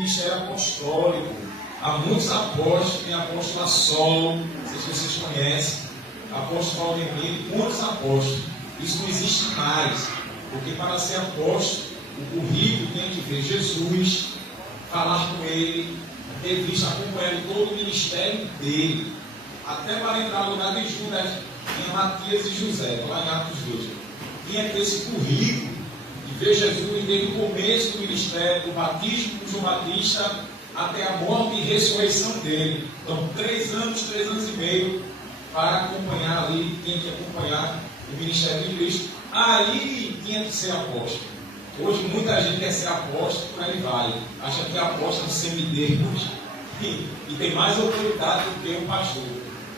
ministério apostólico. Há muitos apóstolos, tem apóstolo Assol, não sei se vocês conhecem, apóstolo Valdemir, muitos apóstolos. Isso não existe mais, porque para ser apóstolo, o currículo tem que ver Jesus, falar com ele, ter visto, acompanhando todo o ministério dele, até para entrar no lugar de Judas, tinha Matias e José, lá em Atos 2. Tinha que ter esse currículo de ver Jesus desde o começo do ministério, do batismo com João Batista, até a morte e ressurreição dele. Então, 3 anos e meio para acompanhar ali, tinha que acompanhar o ministério de Cristo. Aí tinha que ser apóstolo. Hoje muita gente quer ser apóstolo, por aí vai. Acha que apóstolo é um semideus e tem mais autoridade do que o pastor.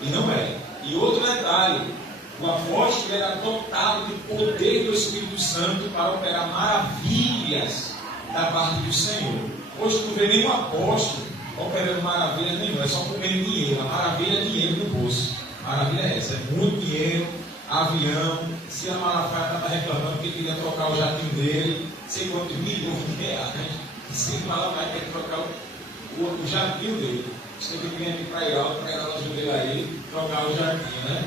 E não é. E outro detalhe, o apóstolo era dotado de poder do Espírito Santo para operar maravilhas da parte do Senhor. Hoje não vê nenhum apóstolo operando maravilha nenhuma, é só comendo dinheiro. A maravilha é dinheiro no bolso. A maravilha é essa, é muito dinheiro, avião. Se a Malafaia estava reclamando que queria trocar o jatinho dele, sei quantos milhões de reais, se a Malafaia quer trocar o jatinho dele, você tem que vir aqui para Iralda ajudar aí, trocar o jatinho, né?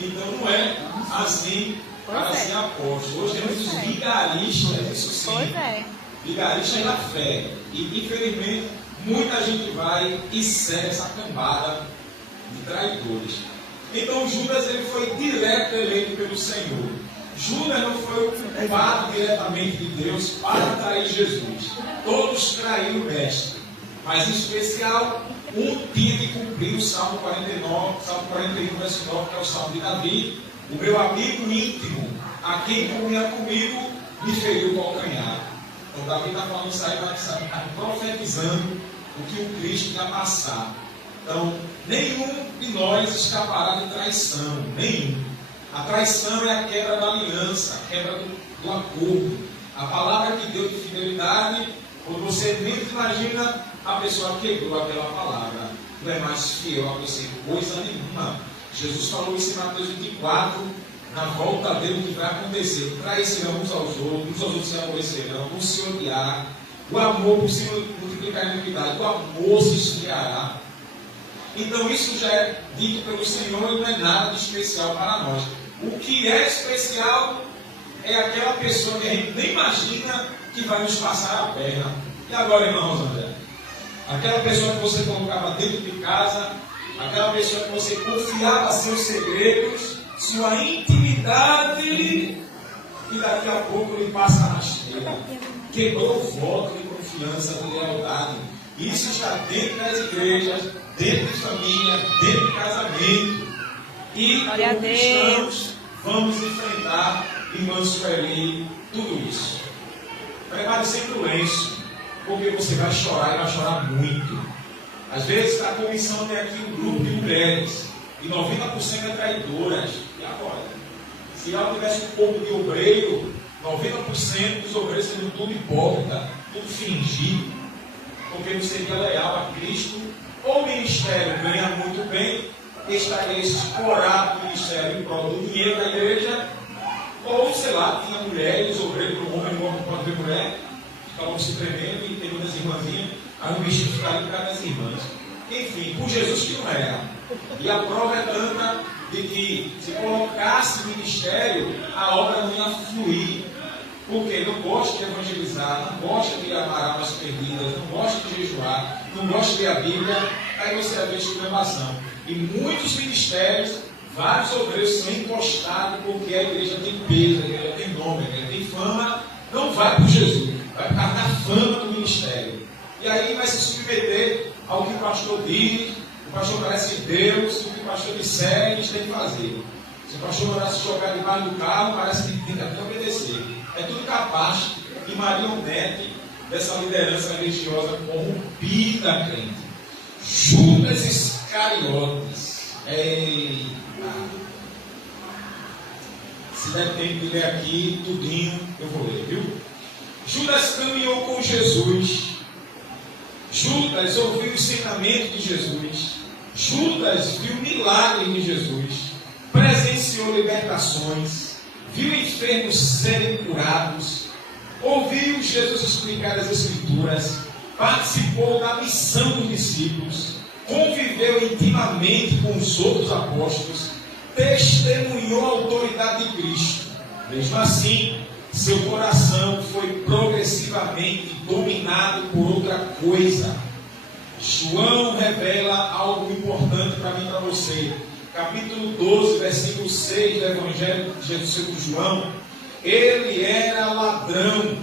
Então não é assim para ser apóstolo. Hoje temos os vigaristas, isso sim, vigaristas da fé. E infelizmente muita gente vai e segue essa cambada de traidores. Então Judas ele foi direto eleito pelo Senhor. Judas não foi ocupado diretamente de Deus para trair Jesus. Todos traíram o mestre. Mas em especial, um tinha que cumprir o Salmo 49, Salmo 41, verso 9, que é o Salmo de Davi. O meu amigo íntimo, a quem comia comigo, me feriu o calcanhar. Então Davi está falando isso aí, mas está profetizando o que o Cristo ia passar. Então, nenhum de nós escapará de traição, nenhum. A traição é a quebra da aliança, a quebra do acordo. A palavra que deu de fidelidade, quando você nem imagina, a pessoa quebrou aquela palavra. Não é mais fiel a você, coisa nenhuma. Jesus falou isso em Mateus 24, na volta dele, o que vai acontecer. Trairão uns aos outros se aborrecerão, vão se odiar. O amor por se multiplicar a iniquidade, o amor se esfriará. Então isso já é dito pelo Senhor e não é nada de especial para nós. O que é especial é aquela pessoa que a gente nem imagina que vai nos passar a perna. E agora, irmãos André? Aquela pessoa que você colocava dentro de casa, aquela pessoa que você confiava seus segredos, sua intimidade, e daqui a pouco ele passa a rasteira. Quebrou o voto de confiança, de lealdade. Isso está dentro das igrejas, dentro de família, dentro de casamento. E como cristãos, vamos enfrentar e vamos ferir tudo isso. Prepare sempre o lenço, porque você vai chorar e vai chorar muito. Às vezes a comissão tem aqui um grupo de mulheres, e 90% é traidoras. E agora? Se ela tivesse um pouco de obreiro, 90% dos obreiros seriam tudo hipócrita, tudo fingido, porque não seria leal a Cristo. Ou o ministério ganha muito bem, estaria explorado o ministério em prol do dinheiro da igreja, ou, sei lá, tinha mulheres, obreiros, o homem não pode ver mulher, ficavam se tremendo e tem muitas irmãzinhas, aí o bichinho ficaria por causa das irmãs. Enfim, por Jesus que não era. E a prova é tanta de que se colocasse ministério, a obra não ia fluir. Porque não gosta de evangelizar, não gosta de amar almas perdidas, não gosta de jejuar, não gosta de ler a Bíblia, aí você vai ver exclamação. E muitos ministérios, vários obreiros são encostados porque a igreja tem peso, a igreja tem nome, a igreja tem fama, não vai por Jesus, vai por causa da fama do ministério. E aí vai se submeter ao que o pastor diz, o pastor parece Deus, o que o pastor disser, eles têm que fazer. Se o pastor mandar se jogar debaixo do carro, parece que tem que obedecer. É tudo capaz de marionete dessa liderança religiosa corrompida, crente. Judas Iscariotes. Eita! Se der tempo de ler aqui, tudinho, eu vou ler, viu? Judas caminhou com Jesus. Judas ouviu o ensinamento de Jesus. Judas viu milagres de Jesus. Presenciou libertações. Viu enfermos serem curados, ouviu Jesus explicar as Escrituras, participou da missão dos discípulos, conviveu intimamente com os outros apóstolos, testemunhou a autoridade de Cristo. Mesmo assim, seu coração foi progressivamente dominado por outra coisa. João revela algo importante para mim e para você. Capítulo 12, versículo 6 do Evangelho de Jesus segundo João. Ele era ladrão,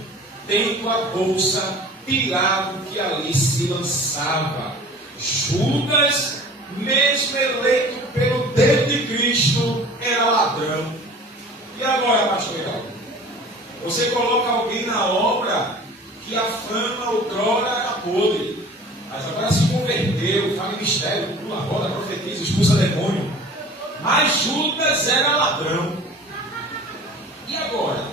tendo a bolsa tirado que ali se lançava. Judas, mesmo eleito pelo dedo de Cristo, era ladrão. E agora, pastor Heraldo? Você coloca alguém na obra que a fama outrora era podre, mas agora se converteu, faz mistério, pula roda, profetiza, expulsa demônio. Mas Judas era ladrão. E agora?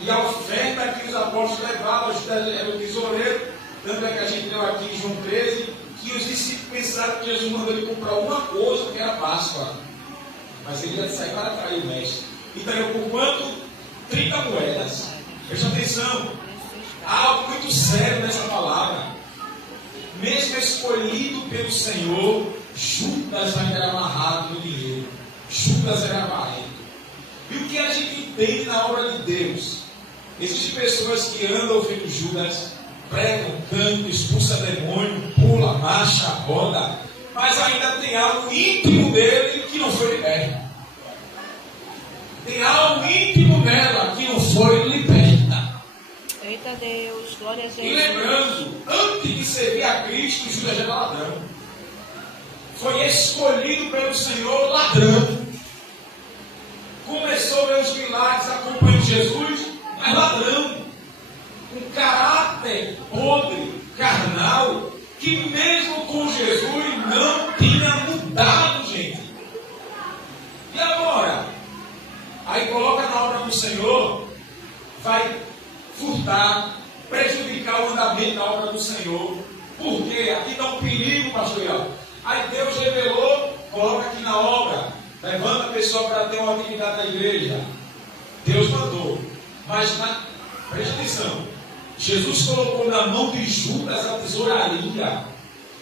E a oferta que os apóstolos levavam, Judas era o tesoureiro. Tanto é que a gente leu aqui em João 13, que os discípulos pensaram que Jesus mandou ele comprar uma coisa, que era Páscoa. Mas ele ia sair para atrair o mestre. E traiu por quanto? 30 moedas. Presta atenção. Há algo muito sério nessa palavra. Mesmo escolhido pelo Senhor, Judas ainda era amarrado no dinheiro. Judas era avarento. E o que a gente entende na obra de Deus? Existem pessoas que andam feito Judas, pregam, cantam, expulsa demônio, pula, marcha, roda, mas ainda tem algo íntimo dele que não foi liberto. Tem algo íntimo dela que não foi liberta. Eita Deus, glória a Jesus. E lembrando, antes de servir a Cristo, Judas era ladrão. Foi escolhido pelo Senhor ladrão. Começou a ver os milagres acompanhando Jesus, mas ladrão. Um caráter podre, carnal, que mesmo com Jesus não tinha mudado, gente. E agora? Aí coloca na obra do Senhor, vai furtar, prejudicar o andamento da obra do Senhor. Por quê? Aqui está um perigo, pastor Iago. Aí Deus revelou, coloca aqui na obra, levanta a pessoa para ter uma atividade da igreja. Deus mandou. Mas, preste atenção, Jesus colocou na mão de Judas a tesouraria.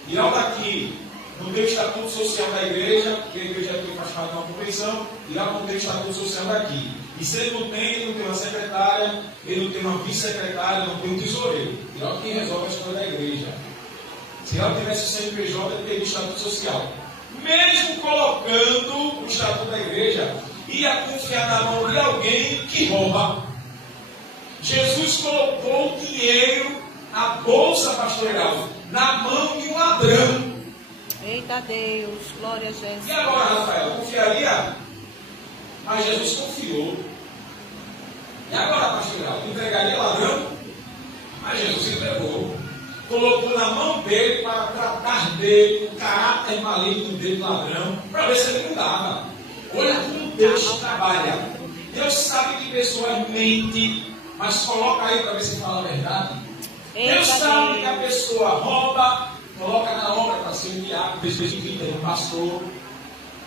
E olha aqui, no teu estatuto social da igreja, porque a igreja aqui faz parte de uma convenção, e lá no teu estatuto social daqui. E se ele não tem uma secretária, ele não tem uma vice-secretária, não tem um tesoureiro. E olha quem resolve a história da igreja. Se ela tivesse o CNPJ, ele teria o estatuto social. Mesmo colocando o estatuto da igreja, ia confiar na mão de alguém que rouba. Jesus colocou o dinheiro, a bolsa pastoral, na mão de um ladrão. Eita Deus, glória a Jesus. E agora, Rafael, confiaria? Mas Jesus confiou. E agora, pastoral, entregaria ladrão? Mas Jesus entregou. Colocou na mão dele para tratar dele, o caráter maligno dele, ladrão, para ver se ele mudava. Olha como Deus trabalha. Deus sabe que pessoas mentem, mas coloca aí para ver se fala a verdade. Deus sabe que a pessoa rouba, coloca na obra para ser um diabo, presbítero, um pastor.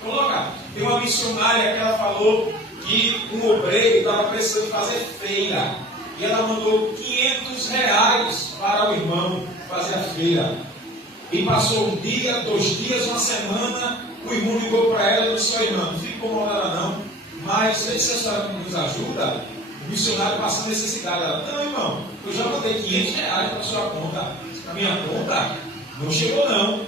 Coloca. Tem uma missionária que ela falou que um obreiro estava precisando fazer feira. E ela mandou R$500 para o irmão fazer a feira. E passou um dia, 2 dias, uma semana, o irmão ligou para ela e disse: "Ó irmã, não fique incomodada não, mas se a senhora nos ajuda, o missionário passa necessidade." Ela: "Não, irmão, eu já mandei R$500 para a sua conta. Na minha conta não chegou não."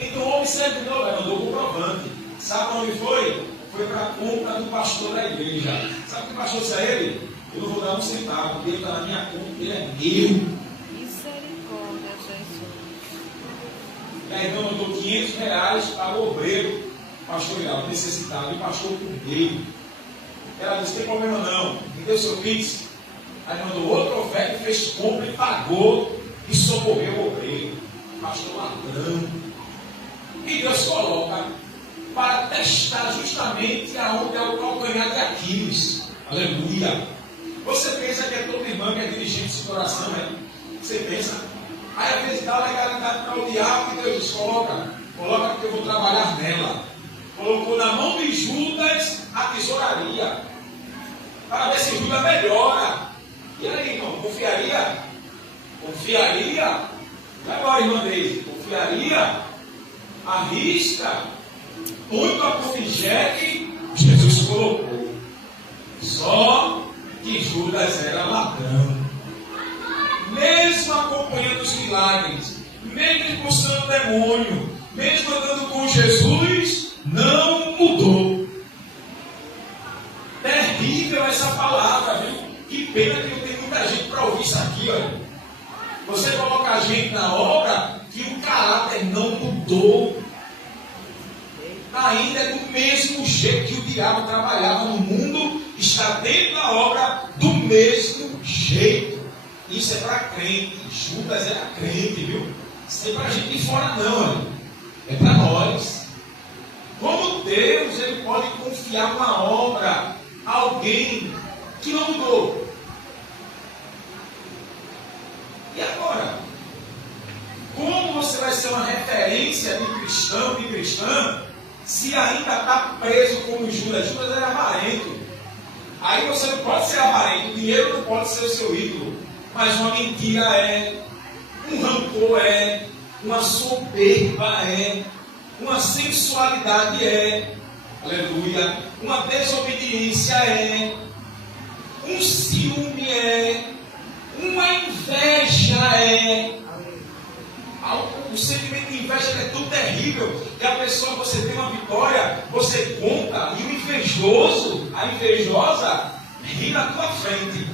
Então o homem sempre mandou o comprovante. Sabe onde foi? Foi para a conta do pastor da igreja. Sabe o que o pastor disse a ele? "Eu não vou dar um centavo, porque ele está na minha conta, ele é meu." Misericórdia, Jesus. E aí então mandou R$500 para o obreiro pastoral, necessitado, e o pastor cumpriu. Ela disse: "Tem problema não, me deu seu Pix." Aí mandou outra oferta, fez compra e pagou e socorreu o obreiro. Pastor ladrão. E Deus coloca para testar justamente aonde é o calcanhar de Aquiles. Aleluia. Você pensa que é toda irmã que é dirigente de coração, né? Você pensa. Aí às vezes dá legalidade para o diabo e Deus diz: coloca que eu vou trabalhar nela. Colocou na mão de Judas a tesouraria, para ver se Judas melhora. E aí, irmão, confiaria? Confiaria? E agora, irmã Deise, confiaria? Arrisca? Muito a configete, Jesus colocou. Só que Judas era ladrão. Mesmo acompanhando os milagres, mesmo expulsando o demônio, mesmo andando com Jesus, não mudou. Terrível essa palavra, viu? Que pena que não tem muita gente para ouvir isso aqui, olha. Você coloca a gente na obra que o caráter não mudou. Ainda é do mesmo jeito que o diabo trabalhava no mundo, está dentro da obra do mesmo jeito. Isso é para crente. Judas era crente, viu? Isso não é para a gente de fora não, olha. É para nós. Como Deus ele pode confiar uma obra a alguém que não mudou? E agora? Como você vai ser uma referência de cristão, de cristã, se ainda está preso como Judas? Judas era avarento. Aí você não pode ser avarento, o dinheiro não pode ser o seu ídolo, mas uma mentira é, um rancor é, uma soberba é, uma sensualidade é, aleluia, uma desobediência é, um ciúme é, uma inveja é. O sentimento de inveja é tão terrível que a pessoa, você tem uma vitória, você conta, e o invejoso, a invejosa, ri na tua frente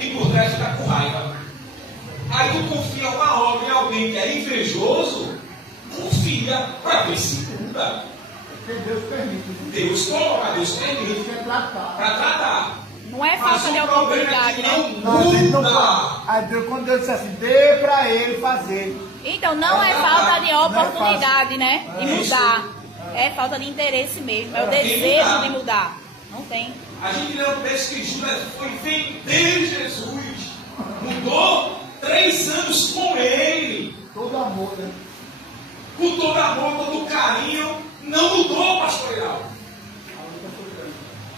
e por trás fica com raiva. Aí tu confia uma obra em alguém que é invejoso, confia para ver se muda. Porque Deus permite. Deus coloca, Deus permite para tratar. Não é falta de oportunidade, né? Quando Deus disse assim, dê para ele fazer. Então, não é falta de oportunidade, né? De mudar. É falta de interesse mesmo. É o desejo de mudar. Não tem. A gente lê o texto que Judas foi vender Jesus. Mudou 3 anos com ele. Todo amor, né? Com todo amor, todo carinho. Não mudou, pastor Irau.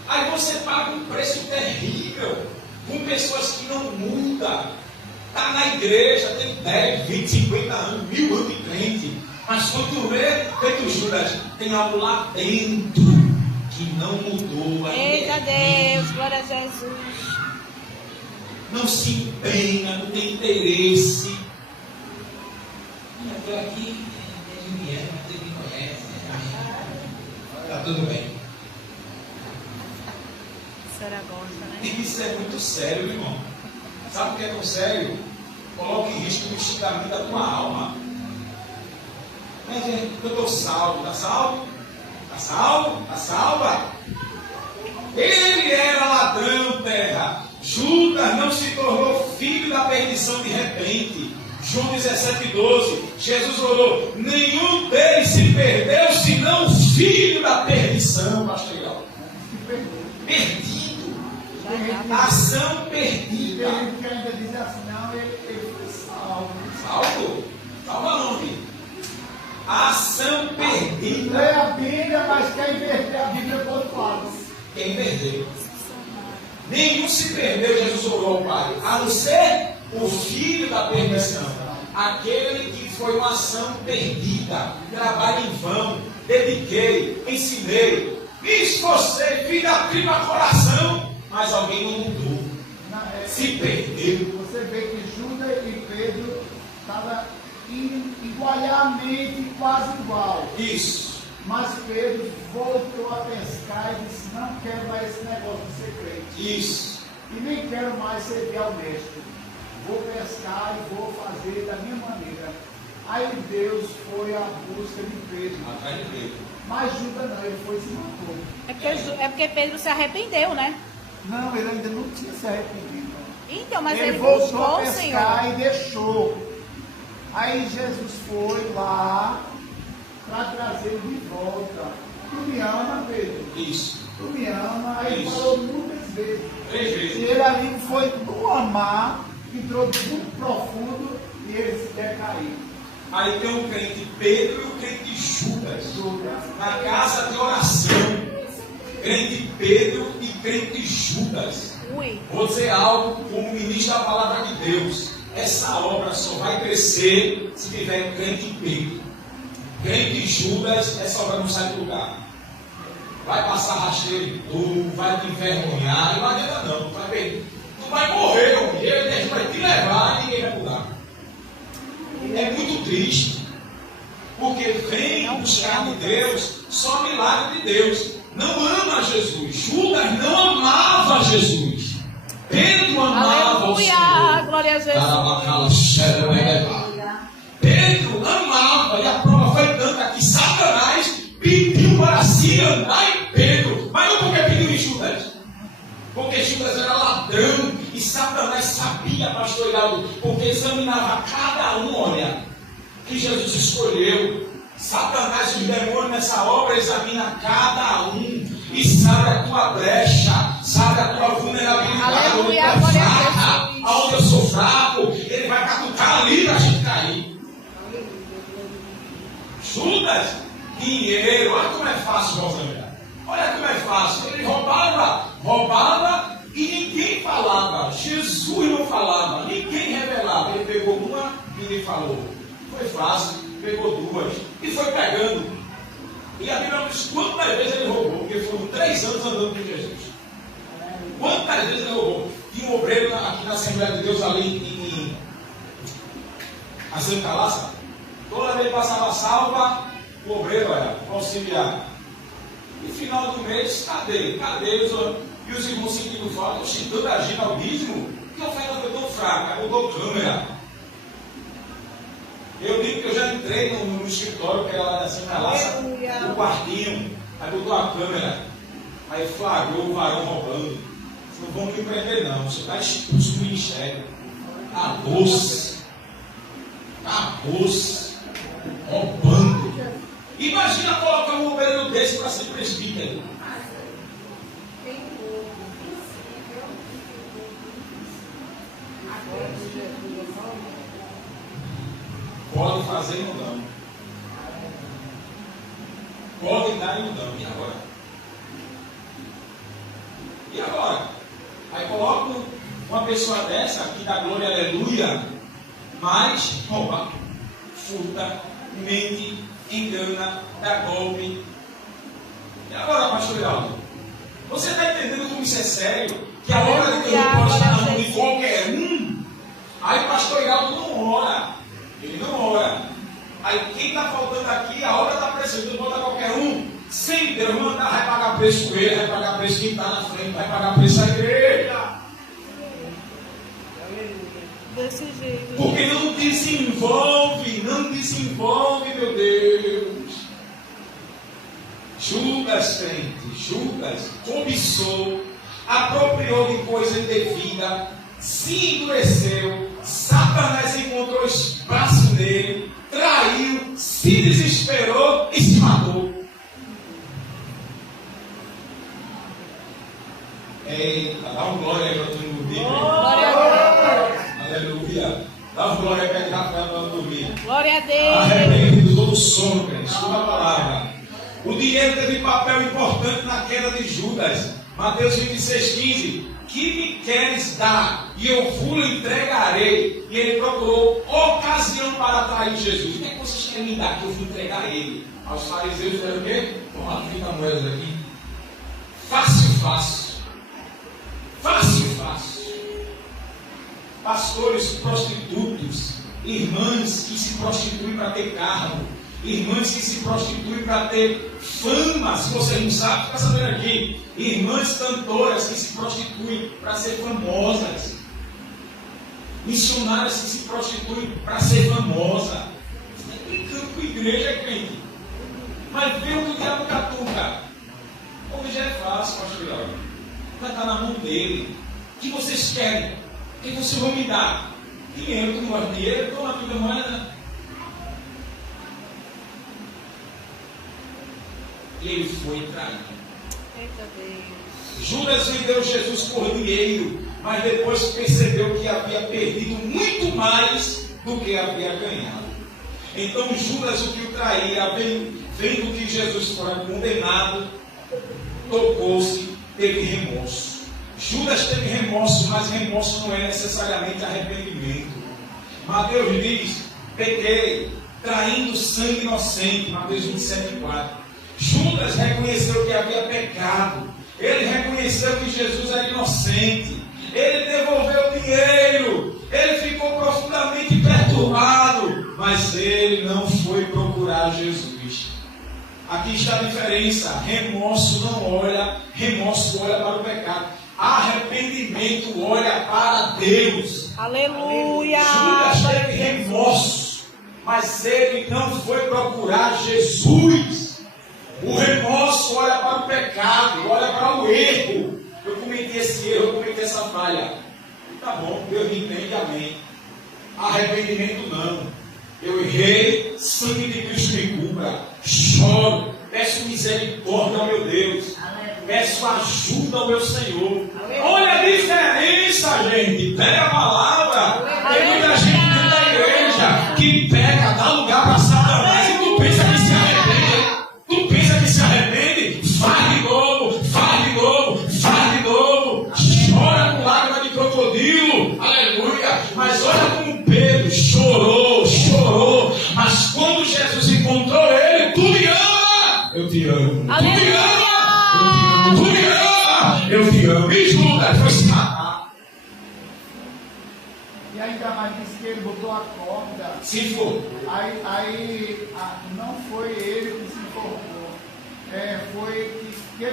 Aí você paga um preço terrível com pessoas que não mudam. Está na igreja, tem 10, 20, 50 anos, 1000 anos de crente. Mas quando tu vê, feito Judas, tem algo lá dentro que não mudou. Eita Deus, glória a Jesus. Não se empenha, não tem interesse. Eu estou aqui, ninguém me conhece. Está tudo bem. A senhora gosta, né? Isso é muito sério, irmão. Sabe o que é tão sério? Coloca em risco o esticamento da tua alma. Mas eu estou salvo. Está salvo? Está salvo? Está salva? Ele era ladrão, terra. Judas não se tornou filho da perdição de repente. João 17,12. Jesus orou: nenhum deles se perdeu, senão o filho da perdição. Pastor Irau. Perdido. Ação perdida. Tem gente que ainda diz assim, não, ele foi salvo. Salvo? Salva onde? Ação perdida. Lê a Bíblia, mas quer inverter a Bíblia por outro lado. Quem perdeu? Nenhum se perdeu, Jesus orou ao Pai, a não ser o filho da perdição. Aquele que foi uma ação perdida. Trabalho em vão. Dediquei, ensinei. Esforcei, fiz da prima coração. Mas alguém não mudou. Se perdeu. Você vê que Judas e Pedro estavam igualmente quase igual. Isso. Mas Pedro voltou a pescar e disse, não quero mais esse negócio de ser crente. Isso. E nem quero mais servir ao mestre. Vou pescar e vou fazer da minha maneira. Aí Deus foi à busca de Pedro. Atrás de Pedro. Mas Judas não, ele foi e se matou. É porque Pedro se arrependeu, né? Não, ele ainda não tinha se arrependido. Então, mas ele ele voltou buscou a o pescar Senhor. e deixou. Aí Jesus foi lá para trazê-lo de volta. Tu me ama, Pedro? Isso. Tu me ama? Aí ele Isso. falou muitas vezes. 3 vezes. E ele ali foi no amar, entrou muito profundo e ele se decaiu. Aí tem um crente Pedro e o crente Judas. Judas. Na casa de oração. crente Pedro e crente Judas. Vou dizer algo como ministro da palavra de Deus. Essa obra só vai crescer se tiver crente Pedro. Crente Judas, essa obra não sai do lugar. Vai passar rasteiro em tudo, vai te envergonhar, não adianta não, tu vai morrer, meu filho, ele vai te levar e ninguém vai mudar. É muito triste, porque vem buscar de Deus só milagre de Deus. Não ama Jesus. Judas não amava Jesus. Pedro amava o Senhor. Glória a Jesus. Pedro amava, e a prova foi tanta que Satanás pediu para si andar em Pedro. Mas não porque pediu em Judas. Porque Judas era ladrão e Satanás sabia, pastor Heraldo, porque examinava cada um, olha, que Jesus escolheu. Satanás, os demônios nessa obra, examina cada um e sabe a tua brecha, sabe a tua vulnerabilidade, onde tu é fraca, aonde eu sou fraco, ele vai catucar ali para a gente cair. Judas, dinheiro, olha como é fácil, Rosamira. Olha como é fácil. Ele roubava e ninguém falava. Jesus não falava, ninguém revelava. Ele pegou uma, ninguém falou. Foi fácil, pegou duas e foi pegando. E a Bíblia diz quantas vezes ele roubou, porque foram 3 anos andando com Jesus. Quantas vezes ele roubou? Tinha um obreiro aqui na Assembleia de Deus, ali em Santa Laça. Toda vez que passava salva, o obreiro era auxiliar. E final do mês, cadê? E os irmãos sentindo falta, tanta agir ao dízimo, que a oferta foi tão fraca, mudou câmera. Eu digo que eu já entrei no escritório, que era lá assim na Laça, no quartinho, aí botou a câmera, aí flagrou o varão roubando. Não vão me prender não, você está expulso do ministério. Acabou-se, roubando. Imagina colocar um obreiro desse para ser presbítero. Pode fazer e não. Pode dar e não. E agora? Aí coloca uma pessoa dessa que dá glória, aleluia, mas rouba, furta, mente, engana, dá golpe. E agora, pastor Heraldo? Você está entendendo como isso é sério? Que a obra de Deus não pode estar na mão de qualquer um? Aí pastor Heraldo não ora. Ele não ora. Aí quem está faltando aqui, a obra está precisando, bota qualquer um. Sem Deus mandar, vai pagar preço com ele, vai pagar preço quem está na frente, vai pagar preço a igreja. Desse jeito. Porque não desenvolve, meu Deus. Judas, crente, Judas cobiçou, apropriou de coisa indevida, se endureceu, Satanás encontrou espaço nele, traiu, se desesperou e se matou. Eita, dá um glória aí para todo mundo. Glória a Deus. Aleluia. Dá um glória para Rafael para dormir. Glória a Deus. Arrependido todo sono, crente. Escuta a palavra. O dinheiro teve papel importante na queda de Judas. Mateus 26:15. Que me queres dar? E eu vos entregarei. E ele procurou ocasião para atrair Jesus. O que é que vocês querem me dar? Que eu vou entregar a ele. Aos fariseus fizeram o quê? Toma 30 moedas aqui. Fácil. Pastores prostitutos, irmãs que se prostituem para ter carro, irmãs que se prostituem para ter fama. Se você não sabe, fica sabendo aqui. Irmãs cantoras que se prostituem para ser famosas, missionárias que se prostituem para ser famosa. Você está brincando com a igreja, crente. Mas vê o que o diabo catuca. Hoje já é fácil, pastor Leão. Vai estar na mão dele. O que vocês querem? O que você vai me dar? Dinheiro, tu não gosta de dinheiro? Toma aqui da moeda. E ele foi traído. Eita Deus. Judas vendeu Jesus por dinheiro, mas depois percebeu que havia perdido muito mais do que havia ganhado. Então Judas, o que o traía, vendo que Jesus fora condenado, tocou-se, teve remorso. Judas teve remorso, mas remorso não é necessariamente arrependimento. Mateus diz: pequei, traindo sangue inocente. Mateus 27:4. Judas reconheceu que havia pecado. Ele reconheceu que Jesus era inocente. Ele devolveu o dinheiro. Ele ficou profundamente perturbado. Mas ele não foi procurar Jesus. Aqui está a diferença. Remorso não olha, remorso olha para o pecado. Arrependimento olha para Deus. Aleluia! Judas teve remorso, mas ele não foi procurar Jesus. O remorso olha para o pecado, olha para o erro. Eu cometi esse erro, eu cometi essa falha. Tá bom, Deus me entende, amém. Arrependimento não. Eu errei, sangue de Cristo me cubra. Choro, peço misericórdia ao meu Deus. Peço ajuda ao meu Senhor. Olha a diferença, gente. Pega a palavra. Tem muita gente dentro da igreja que pega, dá lugar para Satanás. E tu pensa que se arrepende. Tu pensa que se arrepende. Faz de novo, faz de novo, faz de novo. Chora com lágrima de crocodilo. Aleluia. Mas olha como Pedro chorou, chorou. Mas quando Jesus encontrou ele, tu me ama. Eu te amo. Tu me ama. Eu te amo. E Judas foi se matar. E ainda mais disse que ele botou a corda. Se for. Aí não foi ele que se informou. Foi que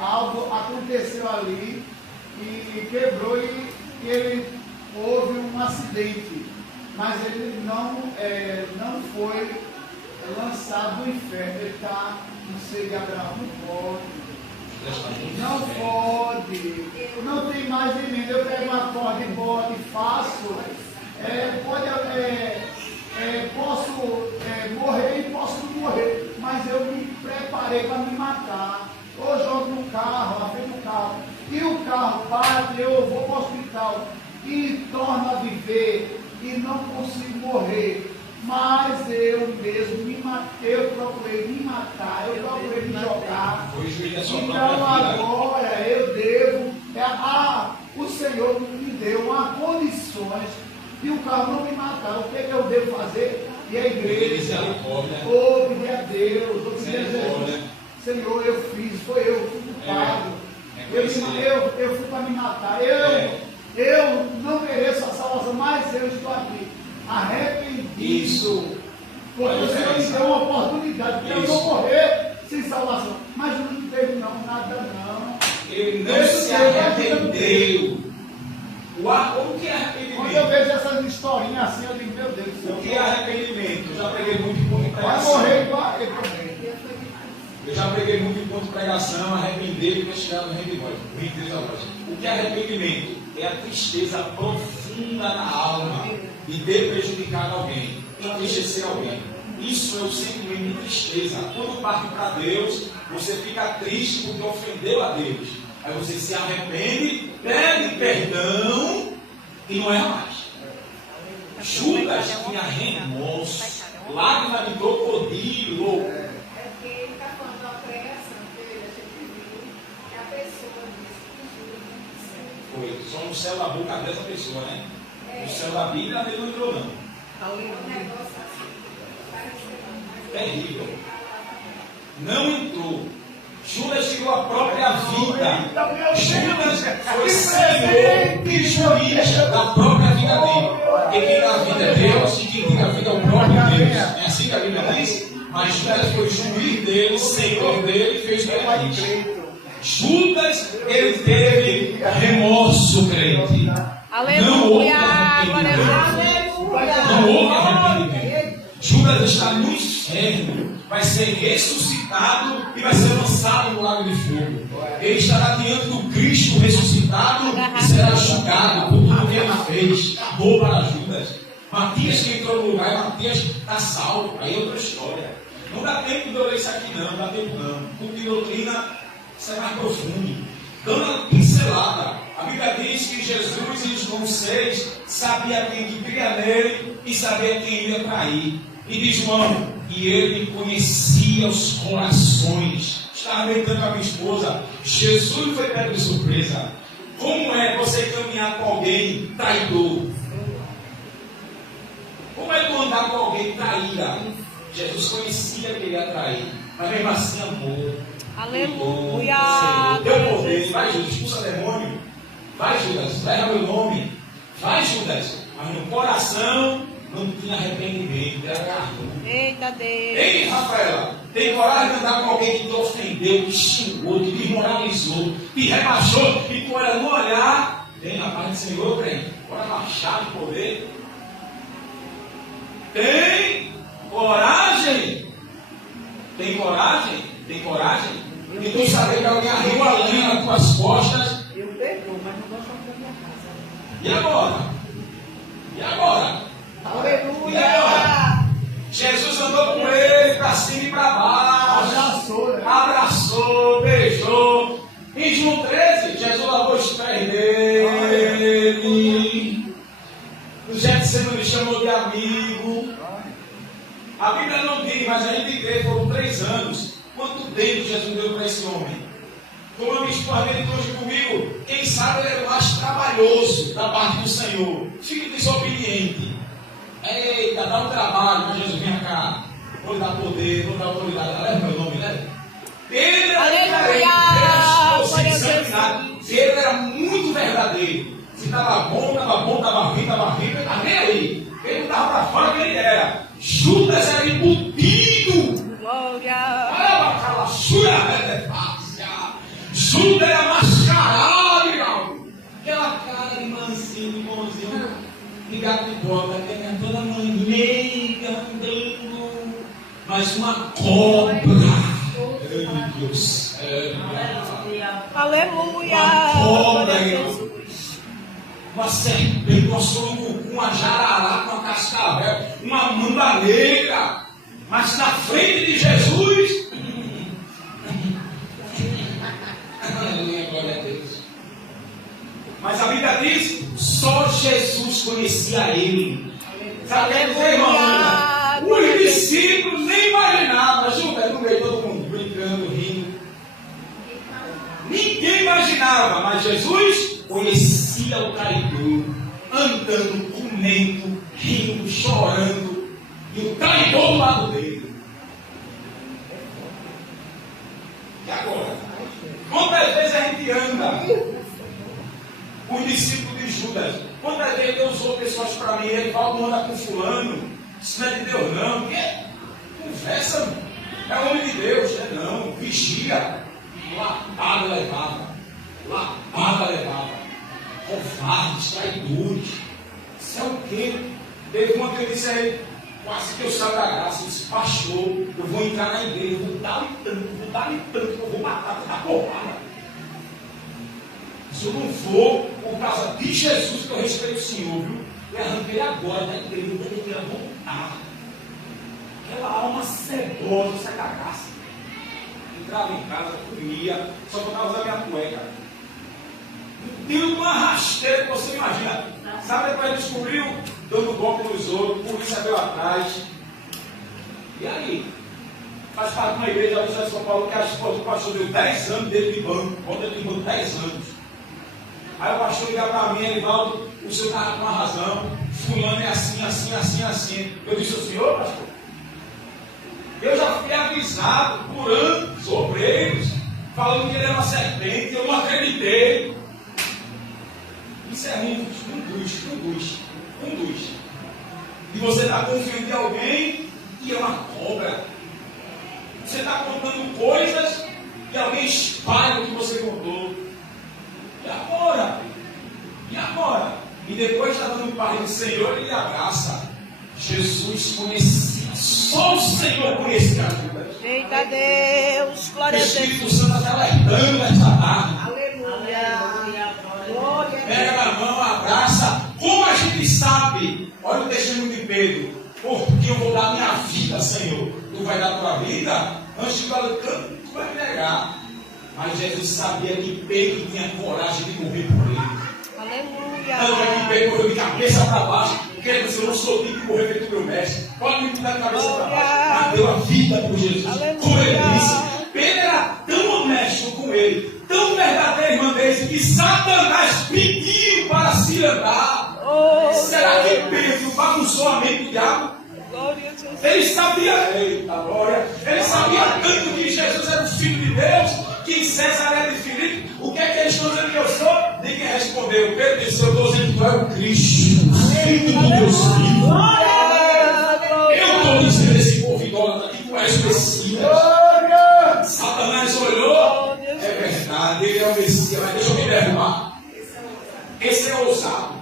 algo aconteceu ali e quebrou e ele houve um acidente. Mas ele não foi lançado no inferno. Ele está, não sei, Gabriel, não pode. Não pode, não tem mais emenda. Eu pego uma corda e boto e faço. Posso morrer e posso não morrer, mas eu me preparei para me matar. Ou jogo no carro, abri no carro, e o carro bate, eu vou para o hospital e torno a viver e não consigo morrer. Mas eu mesmo me matei, eu procurei me matar, eu procurei me jogar. Então agora eu devo, o Senhor me deu uma condições de o carro não me matar. O que eu devo fazer? E a igreja, pedir a Deus, pedir a Jesus. Senhor, eu fiz, foi eu, fui culpado. Eu fui para me matar. Eu não mereço a salvação, mas eu estou aqui. Arrependido. Isso. Porque o Senhor me deu uma oportunidade, porque eu vou morrer sem salvação. Mas não teve nada não. Ele não se arrependeu. O que é arrependimento? Quando eu vejo essas historinhas assim, eu digo, meu Deus do céu. O que é arrependimento? Eu já preguei muito em ponto de pregação. Vai morrer igual ele também. Eu já preguei muito em ponto de pregação, arrepender e chegar no reino de Deus. O que é arrependimento? É a tristeza profunda na alma de ter prejudicado alguém, entristecer alguém. Isso é o sentimento de tristeza. Quando parte para Deus, você fica triste porque ofendeu a Deus. Aí você se arrepende, pede perdão e não erra mais. Judas tinha remorso, lágrima de crocodilo. É porque ele está falando da pregação dele, a gente viu que a pessoa disse que Judas Foi só no céu da boca dessa pessoa, né? No céu da Bíblia ele não entrou, não. um negócio assim, parece Terrível. Não entrou. Judas tirou a própria vida. Judas foi senhor e juiz da própria vida dele. Porque quem dá a vida é Deus e quem tira a vida é o próprio Deus. É assim que a Bíblia diz? Mas Judas foi juiz dele, senhor dele e fez o que ele quis. Judas, ele teve remorso, crente. Aleluia! Glória a Deus! Não houve arrependimento. Judas está no inferno, vai ser ressuscitado e vai ser lançado no lago de fogo. Ele estará diante do Cristo ressuscitado e será julgado por tudo que ele fez. Boa para Judas. Matias que entrou no lugar, Matias está salvo. Aí é outra história. Não dá tempo de eu ler isso aqui, não dá tempo não. Porque doutrina, isso é mais profundo. Dando uma pincelada, a Bíblia diz que Jesus e os conselhos sabia quem que cria nele e sabia quem ia trair. E diz João que ele conhecia os corações. Estava meditando com a minha esposa. Jesus não foi pego de surpresa. Como é você caminhar com alguém traidor? Como é tu andar com alguém traíra? Jesus conhecia que ele ia trair, mas mesmo assim amou. Aleluia. Deu poder. Vai, Judas, expulsa demônio. Vai, Judas, leva meu nome. Vai, Judas. Mas no coração não tinha arrependimento, era carro. Eita Deus. Ei, Rafaela, tem coragem de andar com alguém que te ofendeu, te xingou, te desmoralizou, te rebaixou, e tu olha no olhar, tem na paz do Senhor, crente, bora baixar de poder. Tem coragem? Tem coragem? Tem coragem? E tu saber que alguém arriou a linha nas tuas costas. Eu perdoo, mas não gosto da minha casa. E agora? E agora? Aleluia! E agora? Jesus andou com ele para cima e para baixo. Abraçou, né? Abraçou, beijou. Em João 13, Jesus lavou os pés dele. No Getsemane ele chamou de amigo. A Bíblia não diz, mas a gente crê, foram 3 anos. Quanto tempo Jesus deu para esse homem? Como a minha esposa dele hoje comigo, quem sabe ele era o mais trabalhoso da parte do Senhor. Fica desobediente. Eita, dá um trabalho, mas Jesus, vem cá. Vou lhe dar poder, vou dar autoridade. Leva meu nome, né? Pedro era Pedro era muito verdadeiro. Se estava bom, estava ruim, estava rico, ele estava nem aí. Ele não estava para fora quem ele era. Judas era embutido. Glória. Judas era mascarado, irmão. Aquela cara de mansinho, de bonzinho, de gato de boca, toda meiga, andando, mas uma cobra. Meu Deus. Aleluia. Uma cobra, Glória a irmão. Jesus. Uma serpente, uma surucucu, uma jararaca, uma cascavel, uma mamba negra. Mas na frente de Jesus. Aleluia, glória a Deus. Mas a Bíblia diz: só Jesus conhecia ele. Sabe o que dizer, irmão? Os discípulos nem imaginavam. Judas, no meio todo mundo brincando, rindo. Ninguém imaginava, mas Jesus conhecia o traidor, andando, comendo, rindo, chorando, e o traidor do lado dele. E agora? Quantas vezes a gente anda com os discípulos de Judas? Quantas vezes Deus usou pessoas para mim? Ele fala, não anda com fulano, isso não é de Deus não. Que conversa, mano. É homem de Deus, é não, vigia. Lapada levava. Covardes, traidores. Isso é o quê? Teve uma que eu disse a ele, quase que eu saio da graça, ele disse, pastor, eu vou entrar na igreja, eu vou dar-lhe tanto, eu vou matar, vou dar porrada. Se eu não for, por causa de Jesus, que eu respeito o Senhor, viu? Eu arranquei agora da igreja, eu queria voltar. Aquela alma cebosa, essa cagaça. Entrava em casa, comia, só botava usar minha cueca. Deu uma rasteira que você imagina. Sabe depois descobriu? Dando golpe nos outros, polícia veio atrás. E aí? Faz parte de uma igreja ali de São Paulo que a esposa do pastor deu 10 anos dele de banco. Conta ele de banco 10 anos. Aí o pastor liga para mim, Elivaldo, o senhor estava com uma razão. Fulano é assim. Eu disse ao senhor, pastor, eu já fui avisado por anos, obreiros, falando que ele era uma serpente, eu não acreditei. Isso é um dos. E você está confiando em alguém e é uma cobra. Você está contando coisas e alguém espalha o que você contou. E agora? E depois está dando paz do Senhor, ele abraça. Jesus conhecia, só o Senhor conhecia a Judas. Eita Deus, glória O a Deus. Espírito Santo está alertando esta tarde. Aleluia. Glória a Pega na mão, abraça. Como a gente sabe? Olha o testemunho de Pedro. Porque eu vou dar minha vida, Senhor. Tu vai dar tua vida? Antes de falar, tu vai me negar. Mas Jesus sabia que Pedro tinha coragem de morrer por ele. Aleluia. Tanto é que Pedro morreu de cabeça para baixo. Quer dizer, eu não sou digno de morrer feito meu mestre. Pode me dar de cabeça para baixo. Mas deu a vida por Jesus. Aleluia. Como ele disse, Pedro era tão dele. Tão verdadeira, irmã Deise, que Satanás pediu para se andar. Será que Pedro bagunçou a mente do diabo? Ele sabia, eita glória, ele sabia tanto que Jesus era o Filho de Deus, que em Cesaré de Filipe, o que é que eles estão dizendo que eu sou? Ninguém respondeu. Pedro disse, eu estou dizendo que tu é o Cristo, Filho de Deus vivo. Eu estou dizendo esse povo idólatra que tu és o Messias. Satanás olhou, é verdade, ele é o Messias, mas deixa eu me derrubar. Esse é ousado.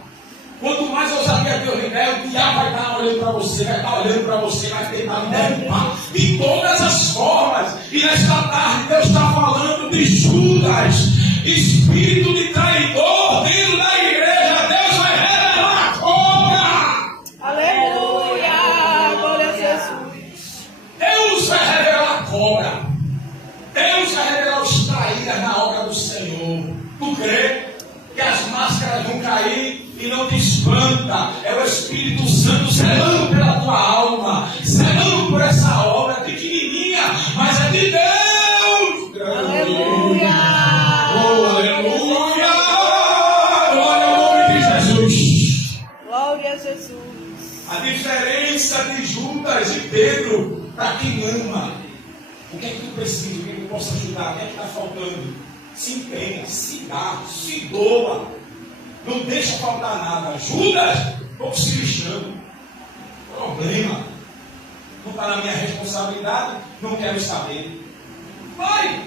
Quanto mais ousadia Deus lhe der, o diabo vai estar olhando para você, vai tentar me derrubar de todas as formas. E nesta tarde Deus está falando de Judas, espírito de traidor dentro da igreja. Deus vai revelar a cobra. Aleluia! Glória a Jesus. Deus vai revelar a cobra. Deus vai revelar os traíras na obra do Senhor. Tu crê que as máscaras vão cair? E não te espanta, é o Espírito Santo zelando pela tua alma, zelando por essa obra pequenininha, mas é de Deus. Aleluia! Oh, aleluia! Glória ao nome de Jesus. Glória a Jesus. A diferença de Judas e Pedro para quem ama. O que é que tu precisa? O que é que eu posso ajudar? O que é que está faltando? Se empenha, se dá, se doa. Não deixa faltar nada. Judas, estou se lixando. Problema. Não está na minha responsabilidade, não quero saber. Vai!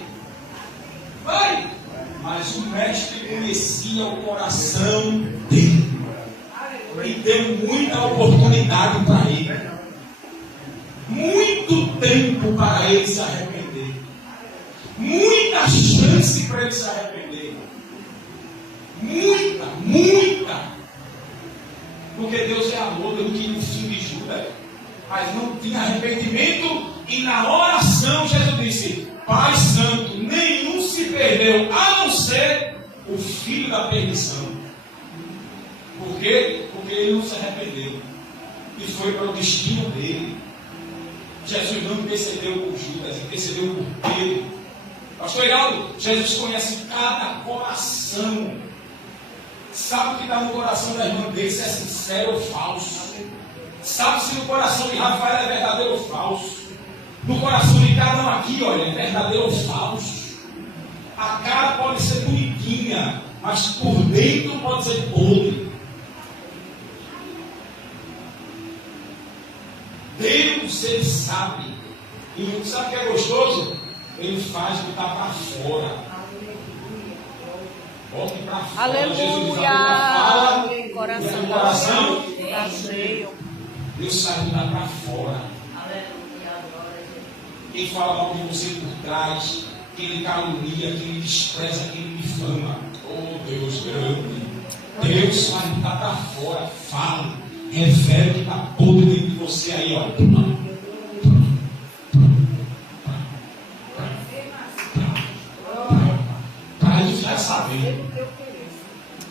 Mas o mestre conhecia o coração dele. E deu muita oportunidade para ele. Muito tempo para ele se arrepender. Muita chance para ele se arrepender. Muita. Porque Deus é amor, Deus não tinha o fim de Judas. Mas não tinha arrependimento. E na oração Jesus disse, Pai Santo, nenhum se perdeu, a não ser o filho da perdição. Por quê? Porque ele não se arrependeu. E foi para o destino dele. Jesus não intercedeu por Judas, intercedeu por Pedro. Pastor Heraldo, Jesus conhece cada coração. Sabe o que está no coração da irmã dele, se é sincero ou falso. Sabe se no coração de Rafael é verdadeiro ou falso. No coração de cada um aqui, olha, é verdadeiro ou falso. A cara pode ser bonitinha, mas por dentro pode ser podre. Deus, ele sabe. E sabe o que é gostoso? Ele faz botar para fora. Volte para fora. Aleluia! Jesus Coração está cheio. Deus sabe botar para fora. Quem fala mal de você por trás, quem lhe calunia, quem lhe despreza, quem lhe difama. Oh Deus grande. Deus vai botar para fora. Fala. Revela que está podre dentro de você aí, olha.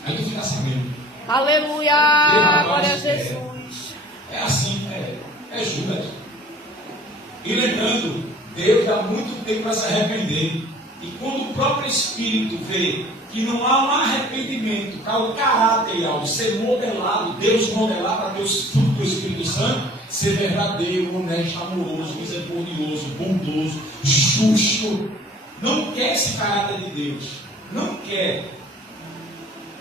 Aí tu fica sabendo. Aleluia! Glória a Jesus. É assim, é Judas. E lembrando, Deus dá muito tempo para se arrepender. E quando o próprio Espírito vê que não há um arrependimento para o caráter algo ser modelado, Deus modelar para ter os frutos do Espírito Santo, ser verdadeiro, honesto, amoroso, misericordioso, bondoso, justo. Não quer esse caráter de Deus. Não quer.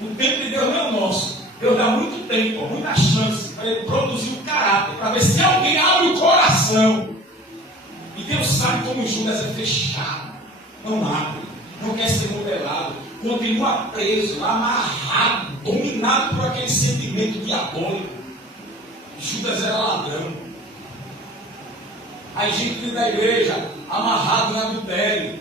O tempo de Deus não é o nosso. Deus dá muito tempo, muita chance para ele produzir um caráter, para ver se alguém abre o coração. E Deus sabe como Judas é fechado. Não abre, não quer ser modelado, continua preso, amarrado, dominado por aquele sentimento diabólico. Judas era ladrão. Aí gente da igreja amarrado em adultério,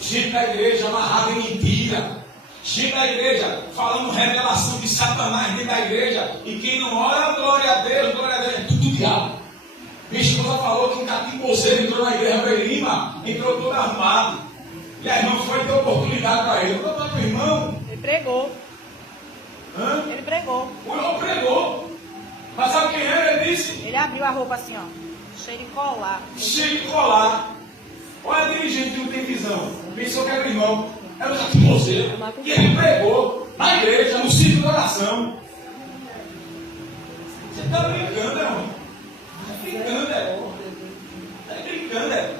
gente da igreja amarrado em mentira, gente da igreja falando revelação de Satanás dentro da igreja, e quem não ora, glória a Deus, é tudo diabo. Minha esposa falou que um catimbozeiro entrou na igreja Belima, entrou todo armado. E a irmã foi ter oportunidade para ele. Eu vou falar para o irmão. Ele pregou. Hã? Ele pregou. O irmão pregou. Mas sabe quem era? Ele disse. Ele abriu a roupa assim, ó. Cheio de colar. Cheio de colar. Olha a dirigente que não tem visão. Pensou que era o irmão. Era o Jaquimoseiro. E ele pregou na igreja, no círculo de oração. Você está brincando, irmão? Está brincando, Está brincando,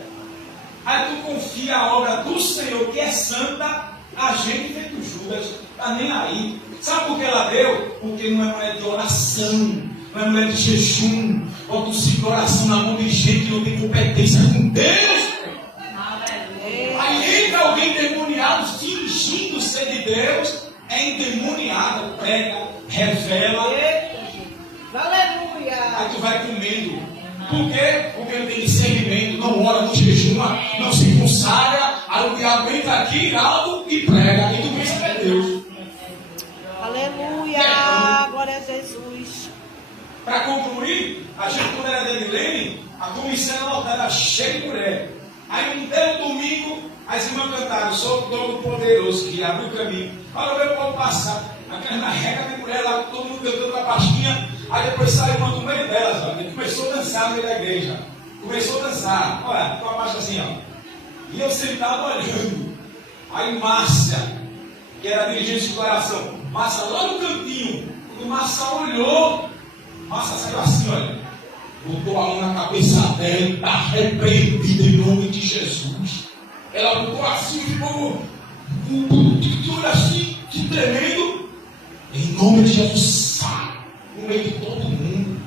Aí tu confia a obra do Senhor, que é santa, a gente feito Judas, está nem aí. Sabe por que ela deu? Porque não é mulher de oração, não é mulher de jejum. Bota o ciclo de oração na mão de gente que não tem competência com Deus. Aí entra alguém endemoniado, fingindo ser de Deus, é endemoniado, prega, revela. Aleluia! Aí tu vai comendo. Por quê? Porque não tem discernimento, não ora, não jejuma, não se consagra. Aí o diabo entra aqui, irado, e prega. E tu pensa que é Deus. Aleluia! Glória a Jesus. Para concluir, a gente, quando era de Edilene, a comissão era cheia de mulher. Aí um belo domingo, as irmãs cantaram: sou o dono poderoso que abre o caminho. Olha o meu povo passar. Aquela regra de mulher lá, todo mundo cantando com a pastinha. Aí depois saiu uma do meio delas, ó. Ele começou a dançar no meio da igreja. Começou a dançar. Olha, com a pasta assim, ó. E eu sentado olhando. Aí Márcia, que era a dirigente de declaração, Márcia lá no cantinho. Quando Márcia olhou, Márcia saiu assim, olha. Botou a mão na cabeça dela e está repreendida em nome de Jesus. Ela botou assim, ficou assim, que tremendo. Em nome de Jesus, sai. No meio de todo mundo.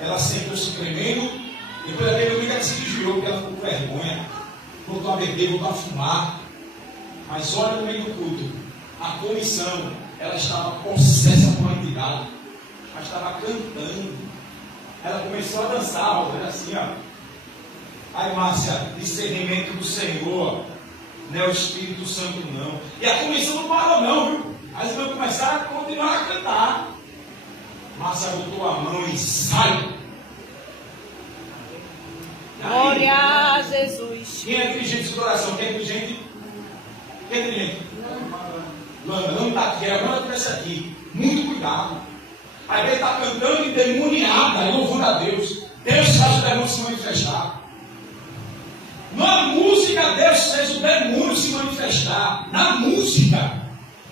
Ela sentou-se tremendo. Depois daquele domingo ela se desviou, porque ela ficou com vergonha. Voltou a beber, voltou a fumar. Mas olha no meio do culto. A comissão, ela estava possessa com a entidade. Ela estava cantando. Ela começou a dançar, olha assim, ó. Aí Márcia, discernimento do Senhor, não é o Espírito Santo não. E a comissão não parou não, viu? As irmãs começaram a continuar a cantar. Márcia botou a mão e sai. Glória a Jesus. Quem é dirigente de oração? Quem é dirigente? Quem é dirigente? Landa, não está aqui, a Landa cresce aqui. Muito cuidado. Às vezes está cantando endemoniada, louvando a Deus. Deus faz o demônio se manifestar. Na música, Deus fez o demônio se manifestar. Na música.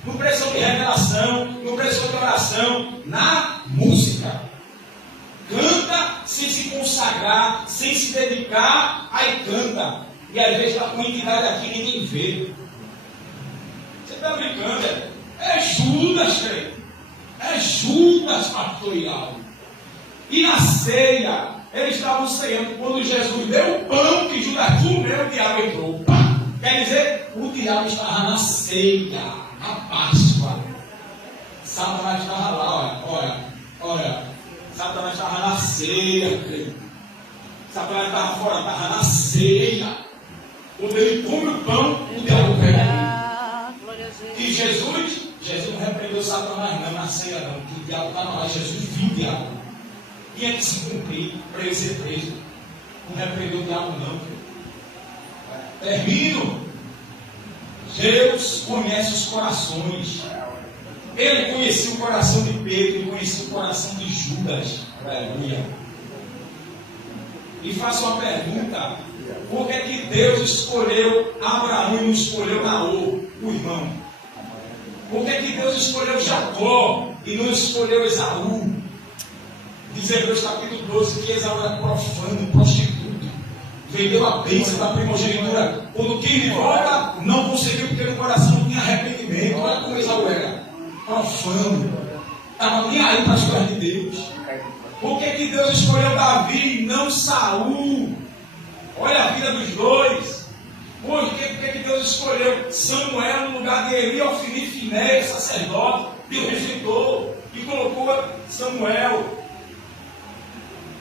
Não precisou de revelação, não precisou de oração. Na música. Canta sem se consagrar, sem se dedicar, aí canta. E às vezes está com uma entidade aqui e ninguém vê. Você está brincando, é Judas, crente. É Judas, pastor Iago. E na ceia, eles estavam ceando. Quando Jesus deu o pão que Judas comeu, o diabo entrou. Quer dizer, o diabo estava na ceia, na Páscoa. Satanás estava lá, olha. Satanás estava na ceia, crente. Satanás estava fora, estava na ceia. Quando ele come o pão, o diabo pega. E Jesus não repreendeu Satanás não, na ceia não, porque o diabo estava lá, Jesus viu o diabo. Tinha que se cumprir para ele ser preso. Não repreendeu o diabo não. Termino. Deus conhece os corações. Ele conhecia o coração de Pedro, ele conhecia o coração de Judas. Aleluia. E faço uma pergunta: por que é que Deus escolheu Abraão e não escolheu Naor, o irmão? Por que é que Deus escolheu Jacó e não escolheu Esaú? Diz Hebreus capítulo 12 que Esaú era profano, prostituto. Vendeu a bênção da primogenitura. Quando quem lhe volta, não conseguiu, porque no coração não tinha arrependimento. Olha como Esaú era. Profano. Estava nem aí para as coisas de Deus. Por que que Deus escolheu Davi e não Saul? Olha a vida dos dois. Por que Deus escolheu Samuel no lugar de Eli, Ofni e Finéias, sacerdote? Deus rejeitou e colocou Samuel.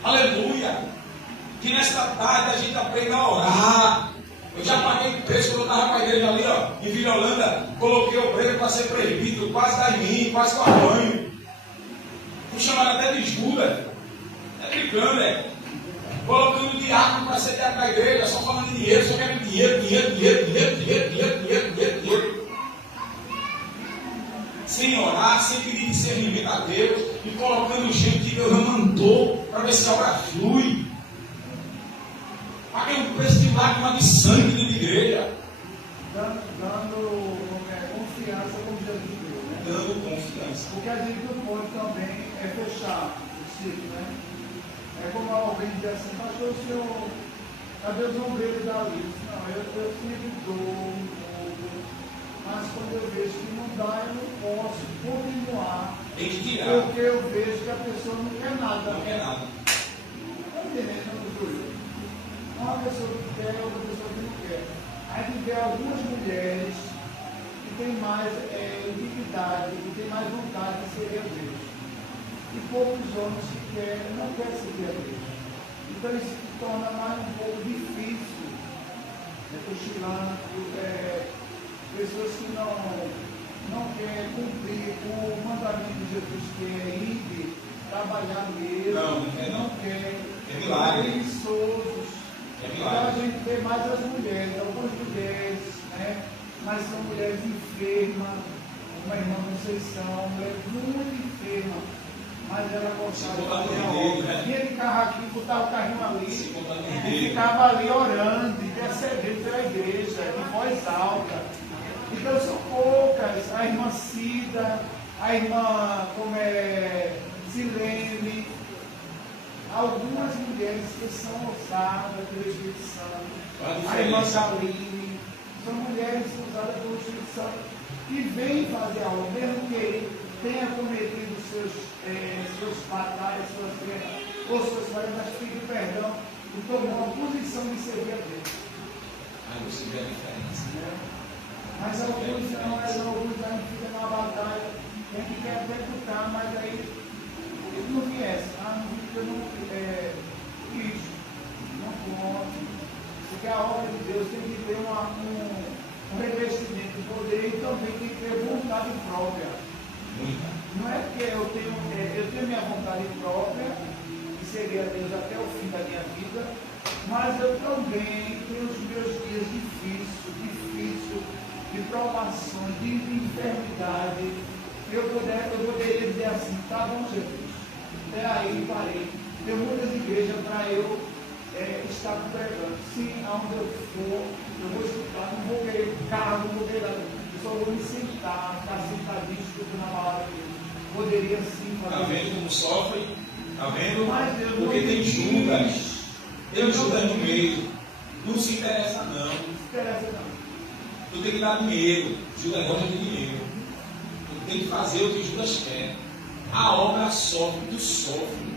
Aleluia. Que nesta tarde a gente aprenda a orar. Eu já paguei preço quando eu estava com a igreja ali, ó, em Vila Holanda. Coloquei obreiro para ser presbítero, quase dá em mim, quase com banho. Fui chamado até de Judas. É brincando, colocando diácono para ser diácono da igreja, só falando de dinheiro, só querendo dinheiro. Sem orar, sem pedir discernimento a Deus, e colocando gente que Deus não mandou para ver se a obra flui. Para paguei um preço de lágrima de sangue dentro da igreja. Dando confiança como Jesus deu, né? Dando confiança. Porque a gente não pode também fechar o ciclo, né? É como alguém diz assim, pastor, o senhor, cadê os ombreiros da luz? Não, eu sempre dou um pouco, mas quando eu vejo que não dá, eu não posso continuar. Tem que tirar. Porque eu vejo que a pessoa não quer nada. Não quer nada. Não entendendo, Júlio? Uma pessoa que quer, outra pessoa que não quer. A gente vê algumas mulheres que têm mais dignidade, que têm mais vontade de servir a Deus. E poucos homens que não querem servir a Deus. Então isso se torna mais um pouco difícil. Cochilando, pessoas que não querem cumprir o mandamento de Jesus, que é ir trabalhar mesmo. Não quer. É milagre. Preguiçosos. É Então a milagre. gente vê mais as mulheres, algumas mulheres, né? Mas são mulheres enfermas, uma irmã Conceição, uma mulher muito enferma, mas ela gostava de fazer a obra. Vinha de carro aqui, botava o carrinho ali, e ficava ali orando, intercedendo pela igreja, em voz alta. Então são poucas, a irmã Cida, a irmã Silene, algumas mulheres que são ousadas pelo Espírito Santo, a irmã Saline, são mulheres usadas pelo Espírito Santo, que vêm fazer a obra, mesmo que tenha cometido suas batalhas, suas guerras, ou suas falhas, mas pediu perdão e tomou a posição de servir a Deus. Você vê a diferença. Mas alguns não, alguns já ficam numa batalha, tem que quer até lutar, mas aí ele não conhece, eu não quis, não conto, porque a obra de Deus tem que ter um revestimento de poder e também tem que ter vontade própria. Não é porque eu tenho minha vontade própria, que seria Deus até o fim da minha vida, mas eu também tenho os meus dias difíceis, de provações, de enfermidade. Eu poderia dizer assim, tá bom, Jesus, até aí parei. Tem muitas igrejas para eu estar pregando. Sim, aonde eu for, eu vou escutar, não vou querer carro, não vou querer nada. Eu só vou me sentar, ficar sentadinho, escutando a palavra de Deus. Poderia sim fazer. Está vendo como sofre? Está vendo? Mas Deus porque não tem Judas. Tem Deus Judas no meio. Não se interessa não. Não se interessa não. Tu tem que dar dinheiro. Judas gosta de dinheiro. Tu tem que fazer o que Judas quer. A obra sofre, tu sofre.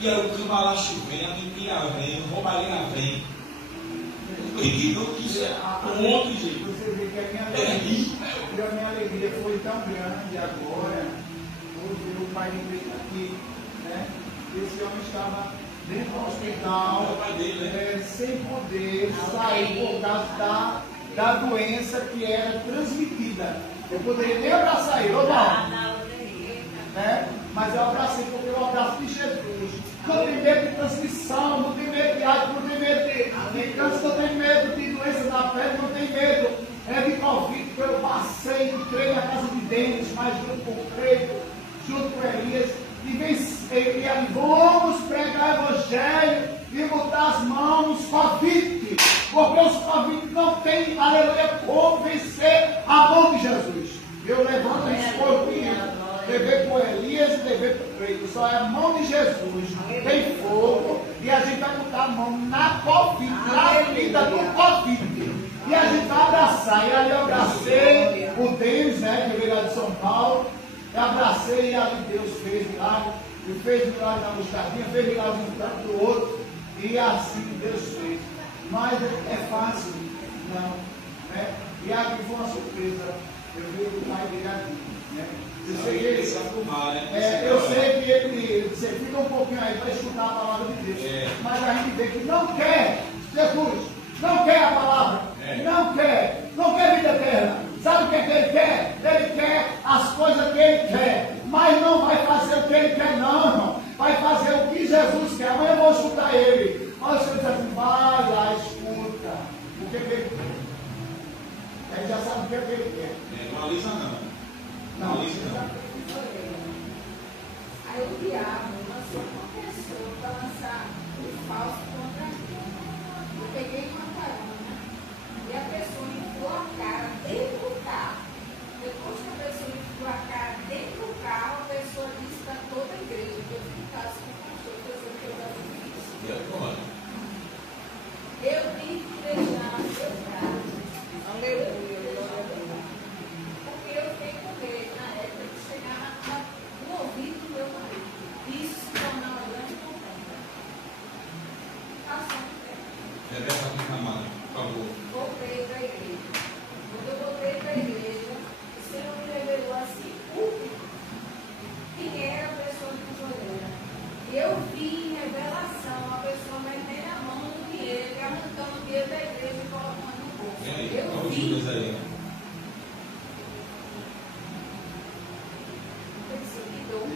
E aí o cambalacho vem, a mentira vem, o roubalheira vem. Isso é ponto, gente. Você vê que a minha alegria foi tão grande agora, por ver o pai dele aqui, né? Esse homem estava dentro do hospital, sem poder sair por causa da doença que era transmitida. Eu poderia nem abraçar ele, ou não? Né? Mas eu abracei porque eu abraço de Jesus. Não tem medo de transmissão, não tem medo de AIDS, não tem medo de câncer, não tem medo de doença da pele, não tem medo de Covid, que eu passei, entrei na casa de Denis, mas junto com o Creio, junto com Elias, e vamos pregar o Evangelho e botar as mãos Covid, porque os Covid não tem, aleluia, como vencer a mão de Jesus. Eu levanto esse corpo levei com Elias e levei com o Creio. Só é a mão de Jesus. Tem fogo. E a gente vai botar a mão na Covid, na vida do Covid. E a gente vai abraçar. E ali eu abracei o Deus, né, que veio lá de São Paulo. Eu abracei e ali Deus fez milagre. E fez milagre na mostardinha, fez milagre no canto do outro. E assim Deus fez. Mas é fácil? Não. Né? E aqui foi uma surpresa. Eu vi o pai dele aqui. Né? Eu sei que ele você fica um pouquinho aí para escutar a palavra de Deus. Mas a gente vê que não quer Jesus, não quer a palavra, não quer vida eterna. Sabe o que ele quer? Ele quer as coisas que ele quer, mas não vai fazer o que ele quer, não. Vai fazer o que Jesus quer. Amanhã eu vou escutar ele. Mas o Senhor diz assim, vai lá, escuta. O que ele quer? Ele já sabe o que ele quer. Não alisa não. Não, isso não. Aí o diabo lançou uma pessoa para lançar um falso contra mim.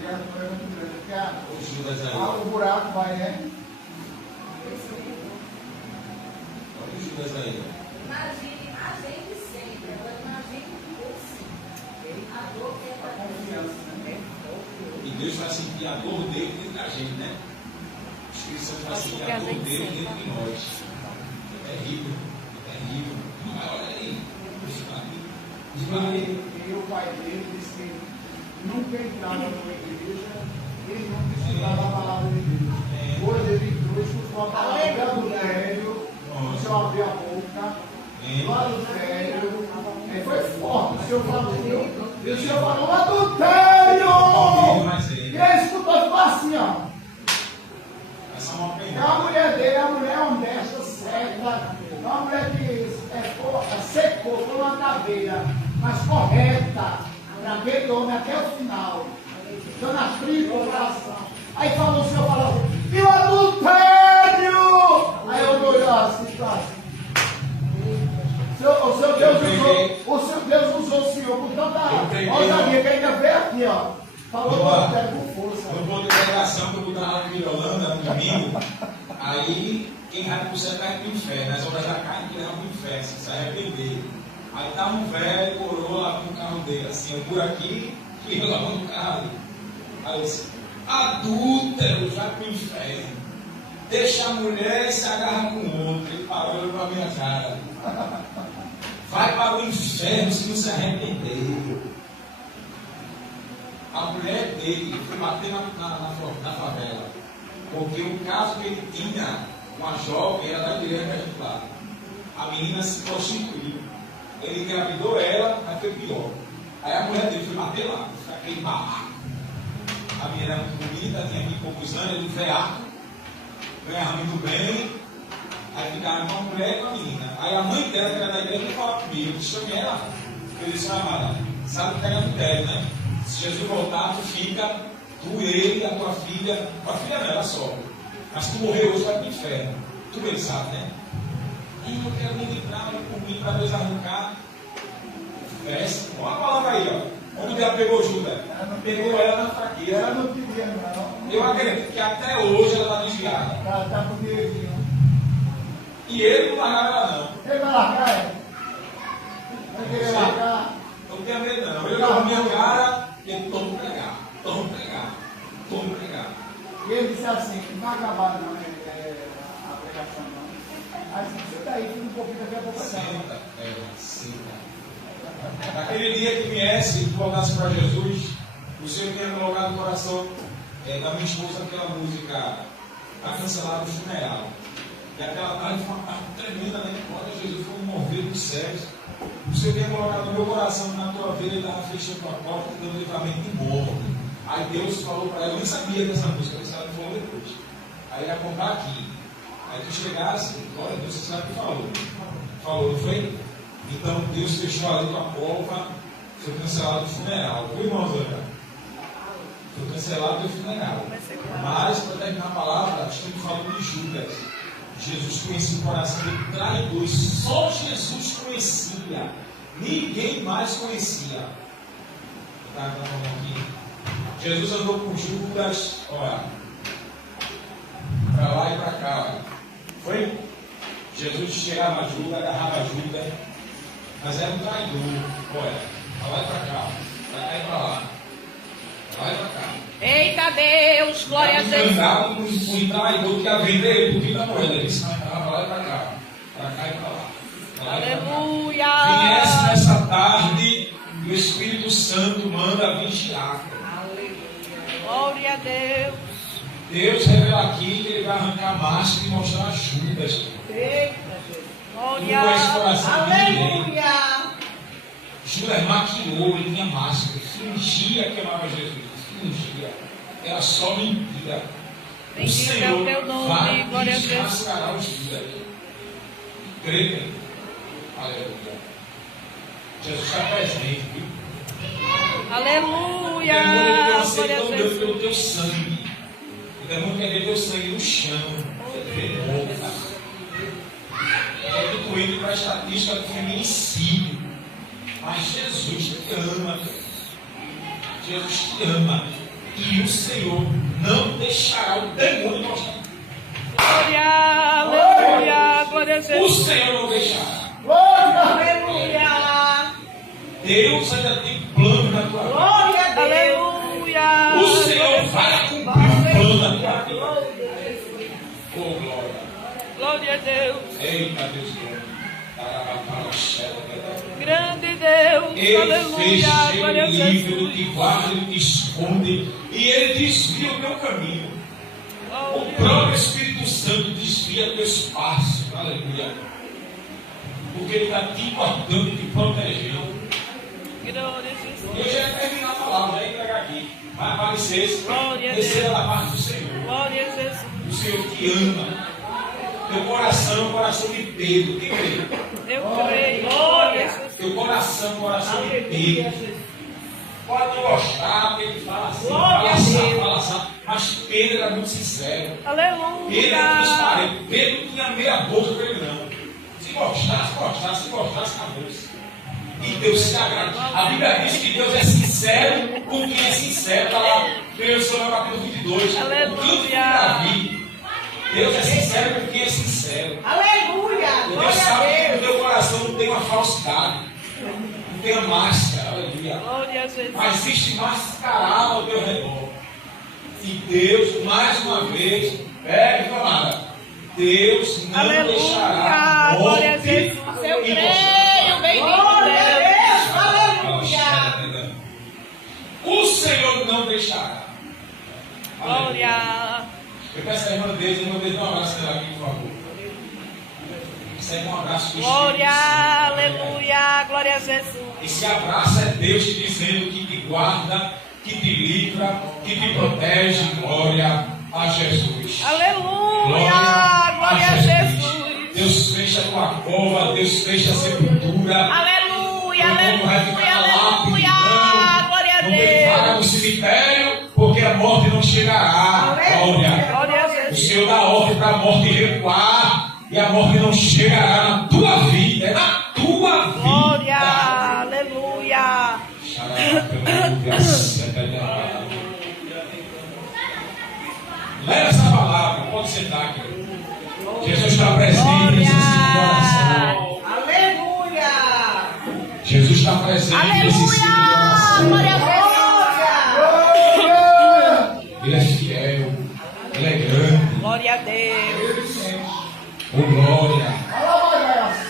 porque a dor é muito grande. Porque O Judas aí. o buraco vai, né? Olha o Judas aí. Imagine a gente sempre, agora imagine você. A dor que é A para confiança, né? E Deus vai sentir a dor dele dentro da gente, né? O Espírito Santo vai sentir a dor dele dentro de nós. É terrível, é terrível. Mas olha aí, E o pai dele disse que nunca entrava numa igreja e nunca estudava a palavra de Deus. Hoje ele entrou, escutou a palavra de adultério, o senhor abriu a boca, do adultério, foi forte, o senhor falou, e o senhor falou, adultério! E ele escutou e falou assim, ó. Essa é uma É pena. a mulher dele, a mulher honesta, certa, uma mulher que secou, foi uma caveira, mas correta, para aquele homem até o final, dando a tripa o coração. Aí falou, o senhor falou assim, e o adultério! Aí eu olhei assim, o seu Deus usou o senhor com tanta ousadia que ainda veio aqui, ó. Falou do adultério com força. No ponto de pregação que eu estava lá em Virolanda, no domingo, aí quem vai para o céu vai para o inferno, as obras da carne que levam para o inferno, se arrepender. Aí está um velho coroa lá no carro dele, assim, um buraquinho e eu lavando o carro ali. Aí eu disse, adúltero, vai para o inferno. Deixa a mulher e se agarra com o outro. Ele parou olhando para a minha cara. Vai para o inferno se não se arrepender. A mulher dele foi bater na favela. Porque o caso que ele tinha com a jovem era da igreja que a gente lá. A menina se prostituiu. Ele engravidou ela, mas foi pior. Aí a mulher dele foi bater lá, aquele barraco. A menina era muito bonita, tinha 20 e poucos anos, ele veaco, ganhava muito bem. Aí ficaram com a mulher e com a menina. Aí a mãe dela, que era da igreja, veio falar comigo. Eu chamei ela. Eu disse, amada, sabe que é adultério, né? Se Jesus voltar, tu fica, tu, ele, a tua filha não, ela sobe. Mas tu morrer hoje vai para o inferno. Tu ele sabe, né? E eu quero me livrar por mim para Deus arrancar. Olha a palavra aí, ó. Onde ela pegou Judas? Pegou ela na fraqueza. Ela não queria, não. Eu acredito que até hoje ela está desviada. Ela está com dinheirinho. E ele não largava ela, não. Ele vai largar, é? Vai querer largar? Não tenha medo, não. Eu com a minha cara, ele toma pregar. Toma pregar. Toma pregar. E ele disse assim, não vai acabar não, a pregação não. Aí você está aí, um pouquinho daqui a pouco. Senta, senta. Naquele dia que viesse e tu voltasse para Jesus, o Senhor tinha colocado no coração da minha esposa aquela música A Cancelada do Funeral. E aquela tarde foi uma tarde tremenda, né? Olha, Jesus foi um mover dos céus. O Senhor tinha colocado no meu coração, na tua vida, ele estava fechando a porta, dando livramento de morte. Aí Deus falou para ela, eu nem sabia dessa música, ela me falou depois. Aí ele ia comprar aqui. Aí tu chegasse, glória a Deus, você sabe o que falou. Falou, não foi? Então Deus fechou ali com a porta, foi cancelado o funeral. Foi, irmãos, olha? Foi cancelado o funeral. Mas, para terminar a palavra, estamos falando de Judas. Jesus conhecia o coração de traidores. Só Jesus conhecia. Ninguém mais conhecia. Tá, aqui. Jesus andou com Judas, olha, para lá e para cá. Olha. Foi? Jesus chegava a Judas, agarrava a Judas, mas era um traidor. Olha, para lá e para cá. Para cá e para lá. Para lá e para cá. Eita Deus, glória a Deus. Andava com um traidor que ia vender ele por 30 moedas. Ele estava para lá e para cá. Para cá e para lá. Aleluia. Viesse nessa tarde e o Espírito Santo manda vigiar. Glória a Deus. Deus revela aqui que ele vai arrancar a máscara e mostrar as Judas. Glória. Não conhece o coração de ninguém. Aleluia. Judas maquiou, ele tinha máscara, fingia que amava Jesus. Fingia. Era só mentira. O Bendito é Senhor o teu nome, vai glória a Deus. desmascarar os Judas. Creia. Aleluia. Jesus está presente, viu? Aleluia. O demônio Glória a aceitou Deus. pelo teu sangue. O demônio quer ver teu sangue no chão. É tudo indo para a estatística do feminicídio. Mas Jesus te ama. Jesus te ama. e o Senhor não deixará o demônio mostrar. Glória, aleluia, glória a O Jesus. Senhor não deixará. Aleluia. Deus ainda tem plano na tua vida. Glória a Deus. Aleluia. O Senhor vai cumprir o plano na tua vida. Oh, glória. Glória a Deus. Eita, Deus glória. Grande Deus. Ele Aleluia, fez glória a ele livre do Jesus. que guarda, ele te esconde e ele desvia o teu caminho. O próprio Espírito Santo desvia teus passos. Aleluia. Porque ele está te guardando e te protegendo. Glória a Jesus. Eu já ia terminar a palavra, já ia entregar aqui. Vai aparecer. Glória a Terceira Deus. da parte do Senhor. Glória a Jesus. O Senhor te ama. Teu coração é o coração de Pedro. Quem crê? Eu creio. Glória a Jesus. Teu coração é o coração de Pedro. Pode não gostar, porque ele fala assim, fala assim, mas Pedro era muito sincero. Pedro era Aleluia. transparente. Pedro não tinha meia boca com ele não. Se gostasse, acabou-se. E Deus se agrada. A Bíblia diz que Deus é sincero com quem é sincero. Está lá, 1 Samuel capítulo 22. Aleluia. O canto de Davi. Deus é sincero com quem é sincero. Aleluia. Deus Glória a sabe que Deus. no teu coração não tem uma falsidade. Não tem a máscara. Aleluia. Glória a Jesus. Mas existe mascarado ao teu redor. E Deus, mais uma vez, amada, Deus não deixará Aleluia. Glória a morte Jesus. Eu em você. creio. Bendito Glória a Deus. Deus. Aleluia. O Senhor não deixará. Glória. Eu peço a irmã Deise, dê um abraço dela aqui, por favor. Recebe um abraço do Glória. Espírito Santo. Aleluia. Glória a Jesus. Esse abraço é Deus te dizendo que te guarda, que te livra, que te protege. Glória a Jesus. Aleluia. Glória a Jesus. Deus fecha a tua cova, Deus fecha a sepultura. Aleluia. Teu corpo vai ficar lá, Aleluia. Glória a não tem vaga no Deus. cemitério, porque a morte não chegará. Glória. Glória a O Jesus. Senhor dá ordem para a morte recuar, e a morte não chegará na tua vida. É na tua vida. Glória. Aleluia. Leva essa palavra, pode sentar aqui. Jesus está presente nesse seu coração. Aleluia. Jesus está presente nesse seu coração. Glória a Ele é fiel, Ele é grande. Glória a Deus. Oh, glória.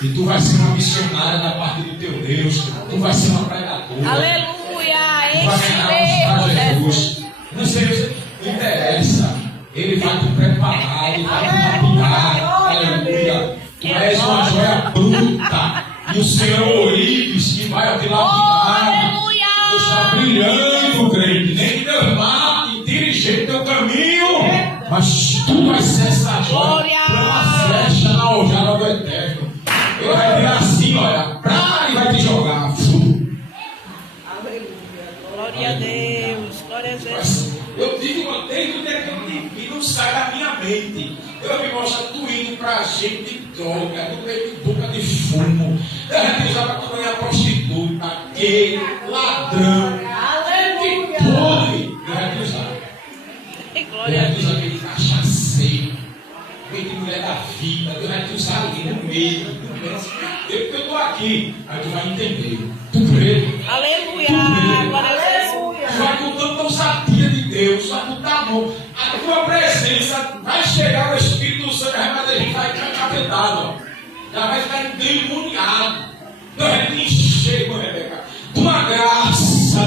E tu vai ser uma missionária da parte do teu Deus. Tu vai ser uma pregadora. Aleluia. Tu vai ganhar para Jesus. Não sei, não interessa. Ele vai te preparar, Ele vai te lapidar. Aleluia. Tu és uma joia bruta. E o Senhor ourives que vai te lapidar. Aleluia. Tu está brilhando, crente. Nem que Deus mate e dirigir teu caminho. Mas tu vai ser essa joia. Uma flecha na aljava do eterno. Ele vai virar assim, olha. E vai te jogar. Glória a Deus. Glória a Jesus. Eu digo, desde o dia que eu te vi, não sai da minha mente. Eu me mostro tu indo pra gente de droga, no meio de boca de fumo. Eu já te usava para tu ganhar prostituta, gay, ladrão. Aleluia. Que podre. Eu já te usava. Eu Glória a já te Deus. usava aquele cachaceiro, meio de mulher da vida. Eu já te usava ali no meio. Eu estou aqui, aí tu vai entender. Tu crê? Aleluia. Tu Glória a crê? Jesus. Tu vai com tanta ousadia de Deus, vai com amor. A tua presença vai chegar o Espírito Santo, vai ficar encapetado, já vai ficar endemoniado. Deus vai te encher, irmã Rebeca. Tua graça,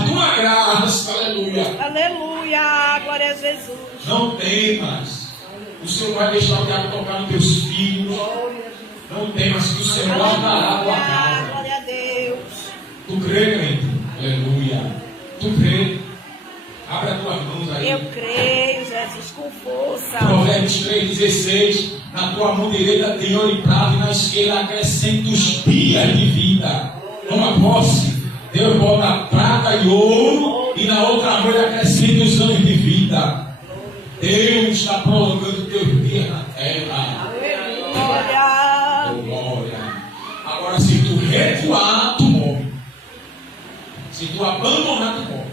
aleluia. Aleluia. Glória a Jesus. Não temas. O Senhor vai deixar o diabo tocar nos teus filhos. Não temas que o Senhor guardará a tua Aleluia. casa. Glória a Deus. Tu crê, crente? Aleluia. Tu crê? Abre as tuas mãos aí. Eu creio, Jesus, com força. Provérbios 3,16. Na tua mão direita tem ouro e prata, e na esquerda acrescenta os dias de vida. Toma posse. Deus bota prata e ouro, e na outra mão ele acrescenta os anos de vida. Deus está prolongando teus dias na terra. Glória. Oh, glória. Agora, se tu recuar, tu morre. Se tu abandonar, tu morre.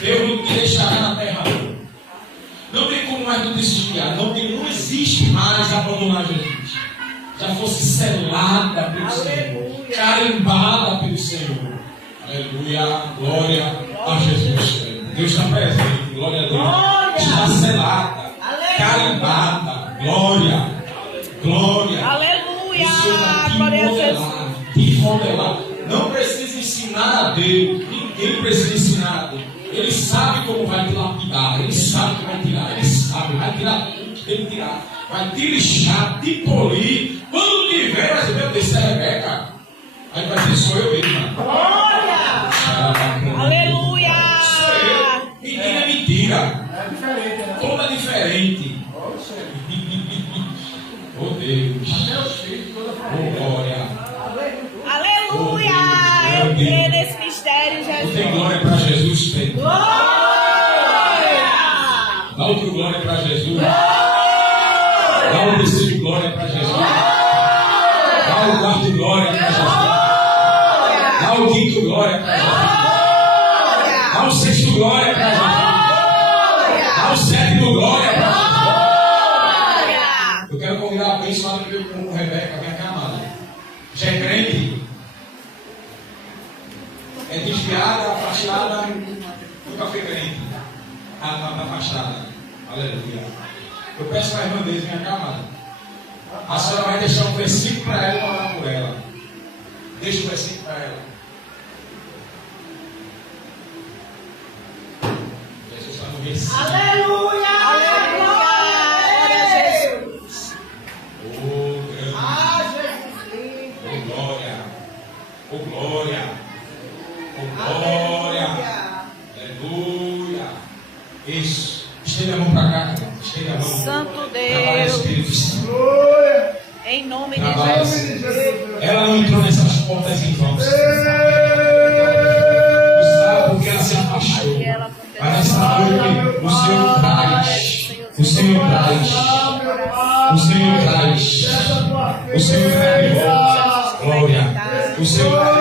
Deus não te deixará na terra. Não tem como mais tu desviar. Não existe mais abandonar Jesus. Já fosse selada pelo Senhor, carimbada pelo Senhor. Aleluia, glória a Jesus. Deus está presente, glória a Deus. Está selada, carimbada, glória, glória. Aleluia, O Senhor vai te glória a modelar, te modelar. Não precisa ensinar a Deus, ninguém precisa ensinar a Deus. Ele sabe como vai te lapidar, ele sabe como vai tirar, ele sabe, vai tirar tudo que tem que tirar, vai te lixar, te polir. Quando tiver, vai dizer, meu Deus, isso é Rebeca. Aí vai dizer, sou eu mesmo. glória. Aleluia. Sou eu. Menina é mentira. É diferente, né? Toda diferente. Oh Deus. Meu filho, toda Oh família. glória. Aleluia. Eu creio nesse mistério, Não Jesus. tem glória para Jesus, tem. Glória. Dá outro glória para Jesus. Dá um terceiro glória para Jesus. Dá o quarto glória para Jesus. Dá o quinto glória para Jesus. Dá o sexto glória para Jesus. Dá o sétimo glória para Jesus. Eu quero convidar a bênção lá com Rebeca, minha amada. Já é crente? É desviada, afastada, nunca foi crente. Está afastada. Aleluia. Eu peço para a irmã Deus, minha amada. A senhora vai deixar um versículo para ela e orar por ela. Deixa o versículo para ela. Jesus está no versículo. Aleluia! Glória a Jesus. Oh, grande. Jesus lindo! Oh, glória. Oh, glória. Oh, glória. Aleluia. Isso. Estende a mão para cá, cara. Estende a mão. Santo Trabalha, Deus. Espírito Santo. Glória. Em nome de Trabalha, Jesus. Senhor. Ela não entrou nessas portas em vão. Tu sabe porque ela se afastou. Mas nessa noite o Senhor traz. O Senhor traz. O Senhor traz. O Senhor traz de volta. Glória. O Senhor traz.